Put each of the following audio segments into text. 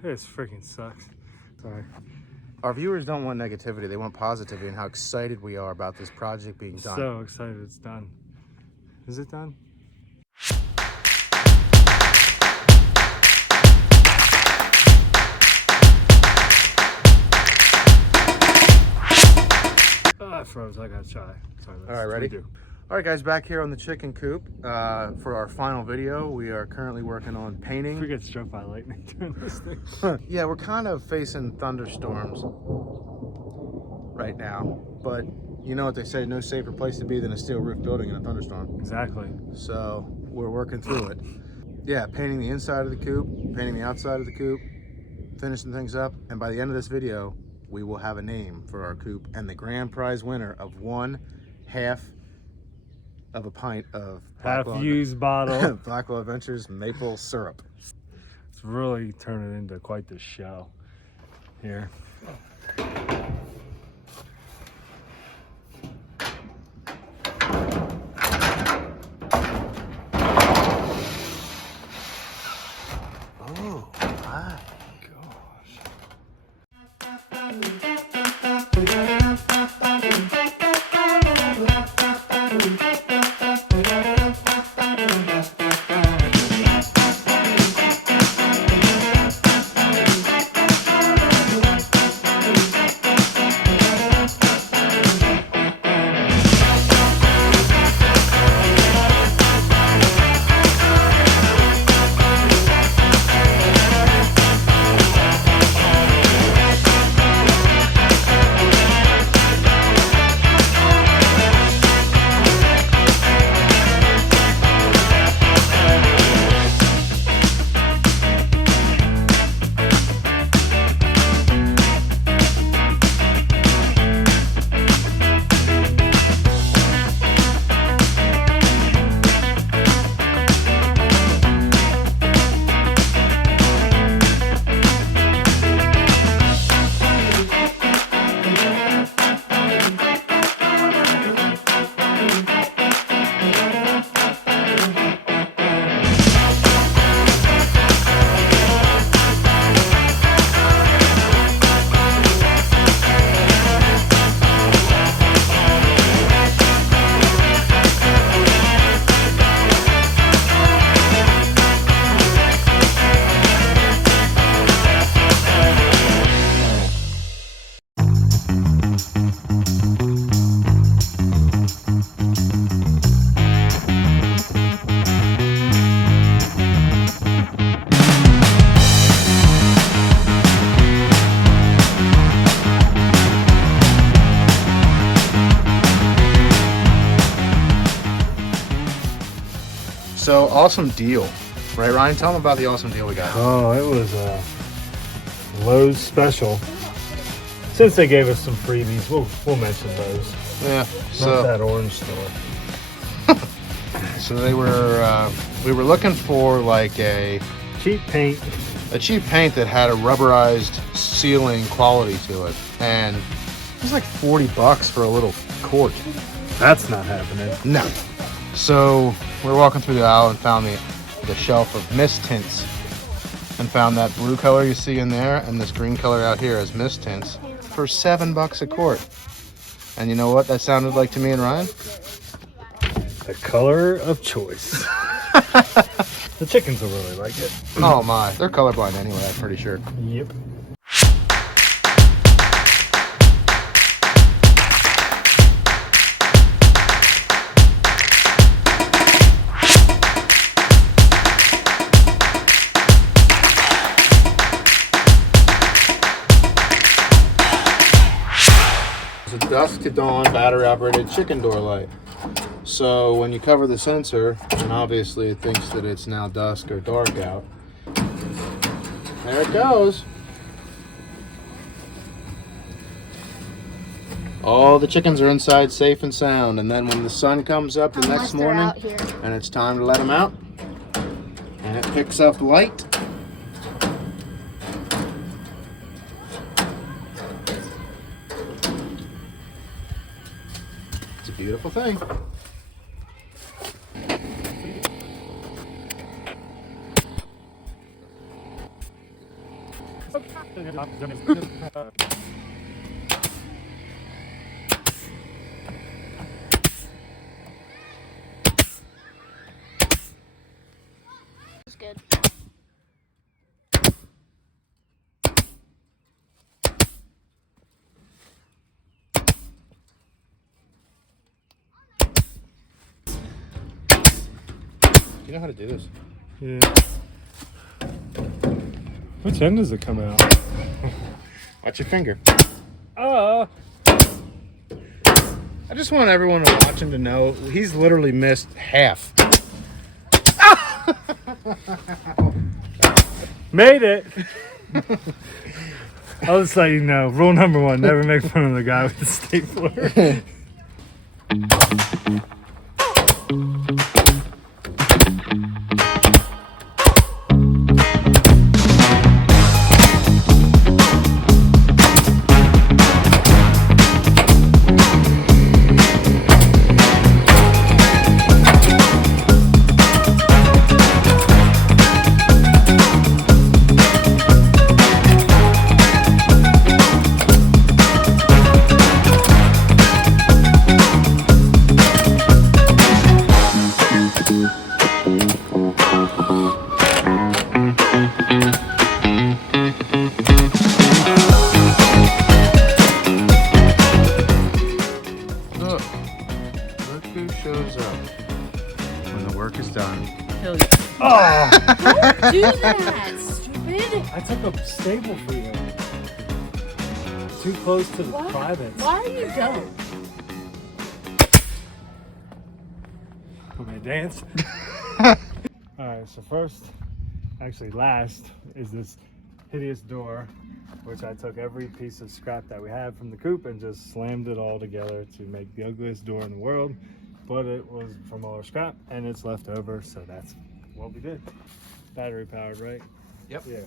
This freaking sucks. Sorry. Our viewers don't want negativity. They want positivity and how excited we are about this project being done. So excited it's done. Is it done? I froze. I got shy. Sorry. All right, ready? All right, guys, back here on the chicken coop for our final video. We are currently working on painting. If we get struck by lightning during this thing. Yeah, we're kind of facing thunderstorms right now, but you know what they say, no safer place to be than a steel roof building in a thunderstorm. Exactly. So we're working through it. Yeah, painting the inside of the coop, painting the outside of the coop, finishing things up, and by the end of this video, we will have a name for our coop and the grand prize winner of 1/2 of a pint of half-used bottle Blackwell Adventures maple syrup. It's really turning into quite the show here. Oh my gosh. So awesome deal, right, Ryan? Tell them about the awesome deal we got. Oh, it was a Lowe's special. Since they gave us some freebies, we'll mention those. Yeah. Not that orange store. So they were we were looking for like a cheap paint that had a rubberized sealing quality to it, and it was like $40 for a little quart. That's not happening. No. So we're walking through the aisle and found the shelf of mist tints, and found that blue color you see in there and this green color out here as mist tints for $7 a quart. And you know what that sounded like to me and Ryan? The color of choice. The chickens will really like it. Oh my, they're colorblind anyway, I'm pretty sure. Yep. It's a dusk to dawn battery operated chicken door light. So when you cover the sensor, and obviously it thinks that it's now dusk or dark out, there it goes. All the chickens are inside safe and sound, and then when the sun comes up the next morning and it's time to let them out, and it picks up light, it's a beautiful thing. It's good. You know how to do this? Yeah. Which end does it come out? Watch your finger. Oh. I just want everyone watching to know he's literally missed half. Made it. I'll just let you know. Rule number 1: never make fun of the guy with the stapler. Look who shows up when the work is done. Oh! Don't do that, stupid. I took a staple for you. Too close to the privates. Why are you dumb? Want me to dance? Alright, so first, actually last, is this hideous door, which I took every piece of scrap that we had from the coop and just slammed it all together to make the ugliest door in the world. But it was from all our scrap and it's left over, so that's what we did. Battery powered, right? Yep. Yeah.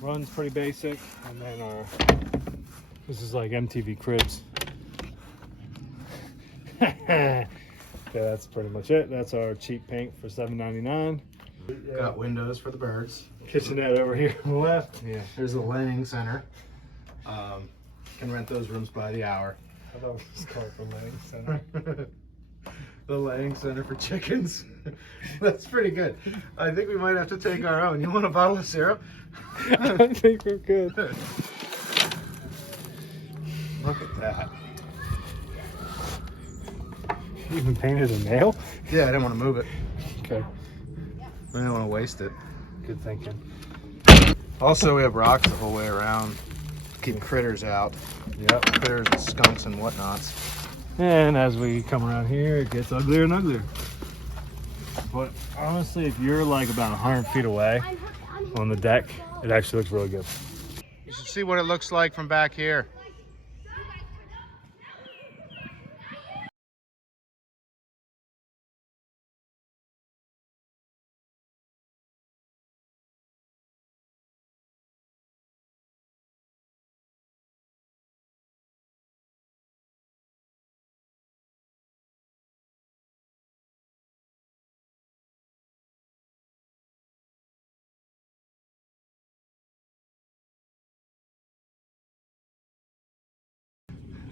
Runs pretty basic, and then this is like MTV Cribs. Yeah, that's pretty much it. That's our cheap paint for $7.99. Yeah. Got windows for the birds. Kitchenette over here on the left. Yeah. There's the laying center. Can rent those rooms by the hour. I thought it was called the laying center. The laying center for chickens. That's pretty good. I think we might have to take our own. You want a bottle of syrup? I think we're good. Look at that. You even painted a nail? Yeah, I didn't want to move it. Okay, I didn't want to waste it. good thinking. Also, we have rocks the whole way around. Keep critters out. Yep. Critters and skunks and whatnots. And as we come around here, it gets uglier and uglier. But honestly, if you're like about 100 feet away on the deck, it actually looks really good. You should see what it looks like from back here.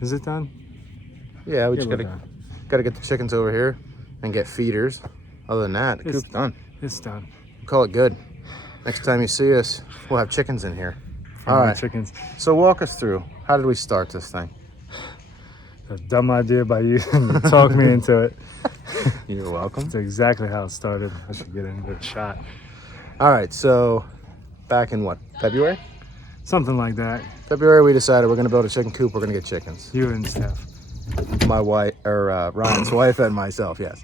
Is it done? Yeah, we Yeah, just we're gotta get the chickens over here and get feeders. Other than that, the It's- coop's done. It's done. Call it good. Next time you see us, we'll have chickens in here. For All my right. chickens. So walk us through. How did we start this thing? A dumb idea by you to talk me into it. You're welcome. That's exactly how it started. I should get into the shot. All right. So back in what, February? Something like that. February, we decided we're gonna build a chicken coop. We're gonna get chickens. You and Steph. My wife, or Ryan's wife, and myself. Yes.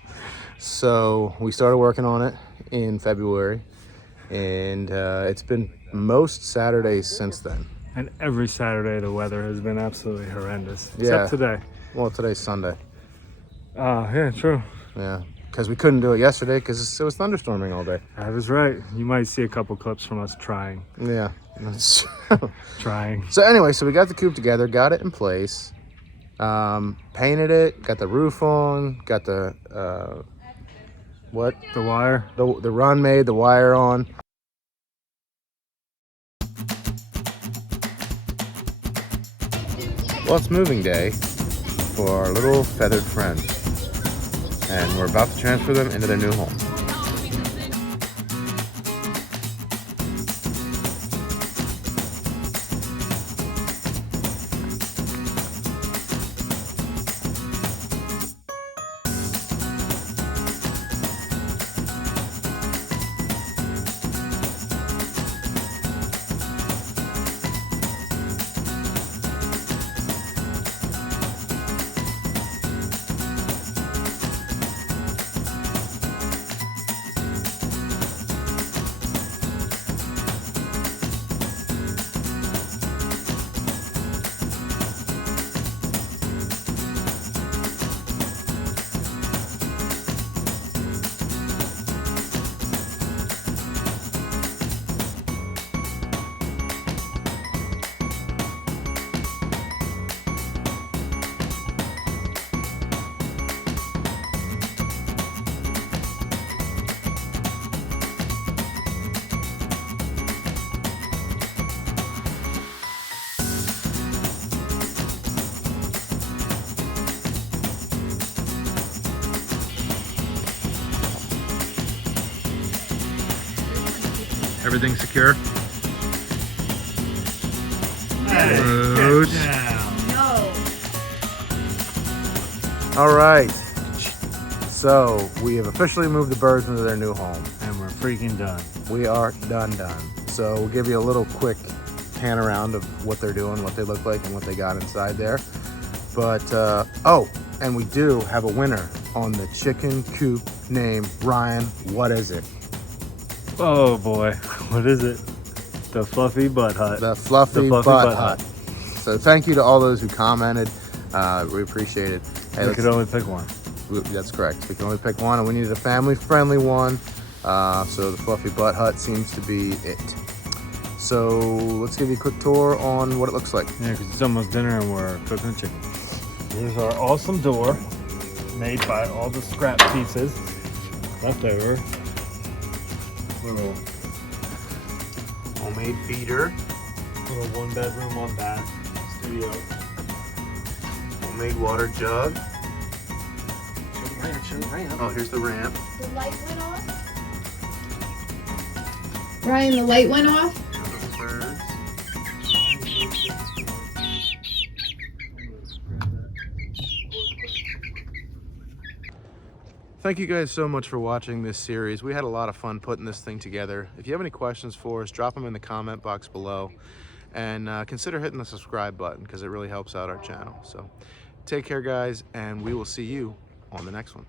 So we started working on it in February, and it's been most Saturdays since then. And every Saturday the weather has been absolutely horrendous. Yeah. Except today. Well, today's Sunday. Yeah, true. Yeah, because we couldn't do it yesterday because it was thunderstorming all day. That is right. You might see a couple clips from us trying. Yeah. That's true. Trying. So anyway, so we got the coop together, got it in place, painted it, got the roof on, got the The wire. the run made, the wire on. Well, it's moving day for our little feathered friend, and we're about to transfer them into their new home. Everything secure? Hey, Good. get down. No. All right. So we have officially moved the birds into their new home. And we're freaking done. We are done. So we'll give you a little quick pan around of what they're doing, what they look like, and what they got inside there. But, oh, and we do have a winner on the chicken coop named Ryan. What is it? Oh boy, what is it? The Fluffy Butt Hut. The Fluffy Butt Hut. So thank you to all those who commented. We appreciate it. Hey, We could only pick one. that's correct. We can only pick one, and we needed a family-friendly one. So the Fluffy Butt Hut seems to be it. So let's give you a quick tour on what it looks like. Yeah, because it's almost dinner and we're cooking chicken. Here's our awesome door, made by all the scrap pieces left over. Little Homemade feeder, little 1-bedroom, 1-bath studio. homemade water jug. Oh, here's the ramp. The light went off? Ryan, the light went off? Thank you guys so much for watching this series. We had a lot of fun putting this thing together. If you have any questions for us, drop them in the comment box below, and consider hitting the subscribe button because it really helps out our channel. So take care, guys, and we will see you on the next one.